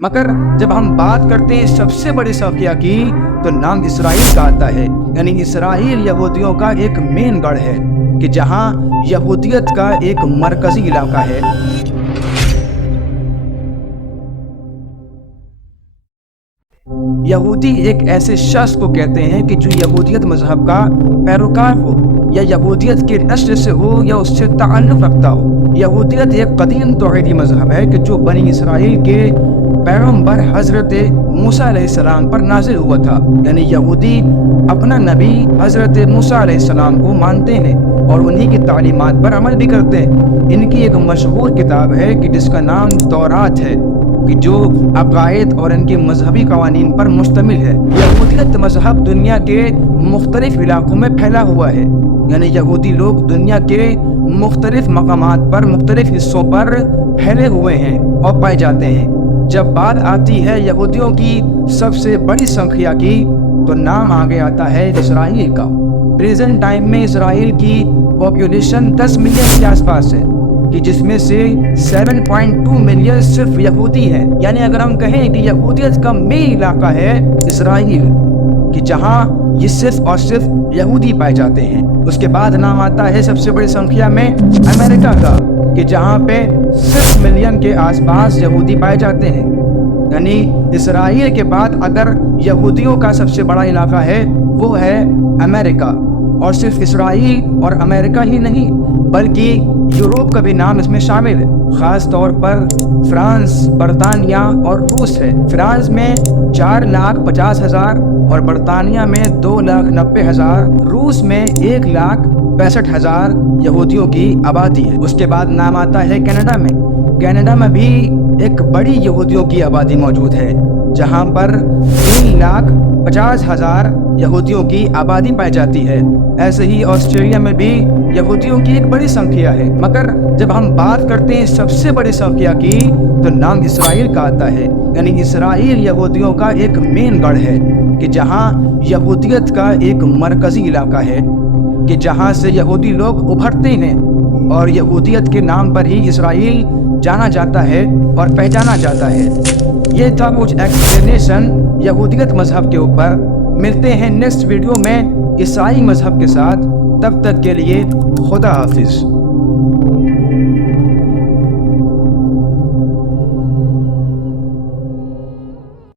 मगर जब हम बात करते हैं सबसे बड़ी सौकिया की तो नाम इसराइल का आता है। यानी इसराइल यहूदियों का एक मेन गढ़ है कि जहां यहूदियत का एक मरकजी इलाका है। यहूदी एक ऐसे शख्स को कहते हैं कि जो यहूदियत मजहब का पैरोकार हो या यहूदियत के नस्ल से हो या उससे ताल्लुक़ रखता हो। यहूदियत एक कदीम तौहीदी मजहब है कि जो बनी इसराइल के पैगंबर हज़रत मूसा अलैहिस्सलाम पर नाज़िल हुआ था। यानी यहूदी अपना नबी हज़रत मूसा अलैहिस्सलाम को मानते हैं और उन्हीं की तालीमात पर अमल भी करते हैं। इनकी एक मशहूर किताब है कि जिसका नाम तौरात है कि जो अक़ायद और इनके मजहबी कवानीन पर मुश्तमिल है। यहूदियत मजहब दुनिया के मुख्तलिफ इलाकों में फैला हुआ है। यानी यहूदी लोग दुनिया के मुख्तलिफ मकामात पर मुख्तलिफ हिस्सों पर फैले हुए हैं और पाए जाते हैं। जब बात आती है यहूदियों की सबसे बड़ी संख्या की तो नाम आगे आता है इसराइल का। प्रेजेंट टाइम में इसराइल की पॉपुलेशन 10 मिलियन के आसपास है कि जिसमें से 7.2 मिलियन सिर्फ यहूदी है। यानी अगर हम कहें कि यहूदियत का मेन इलाका है इसराइल कि जहां ये सिर्फ और सिर्फ यहूदी पाए जाते हैं। उसके बाद नाम आता है सबसे बड़ी संख्या में अमेरिका का कि जहां पे 6 मिलियन के आसपास यहूदी पाए जाते हैं। यानी इसराइल के बाद अगर यहूदियों का सबसे बड़ा इलाका है वो है अमेरिका। और सिर्फ इसराइल और अमेरिका ही नहीं बल्कि यूरोप का भी नाम इसमें शामिल है। ख़ास तौर पर फ्रांस, बरतानिया और रूस है। फ्रांस में 4,50,000 और बरतानिया में 2,90,000, रूस में 1,65,000 यहूदियों की आबादी है। उसके बाद नाम आता है कनाडा में। कनाडा में भी एक बड़ी यहूदियों की आबादी मौजूद है जहां पर 3,50,000 यहूदियों की आबादी पाई जाती है। ऐसे ही ऑस्ट्रेलिया में भी यहूदियों की एक बड़ी संख्या है। मगर जब हम बात करते हैं सबसे बड़ी संख्या की तो नाम इसराइल का आता है। यानी इसराइल यहूदियों का एक मेन गढ़ है कि जहां यहूदियत का एक मरकजी इलाका है कि जहां से यहूदी लोग उभरते हैं और यहूदियत के नाम पर ही इसराइल जाना जाता है और पहचाना जाता है। ये था कुछ एक्सप्लेनेशन यहूदियत मजहब के ऊपर। मिलते हैं नेक्स्ट वीडियो में ईसाई मजहब के साथ। तब तक के लिए खुदा हाफिज।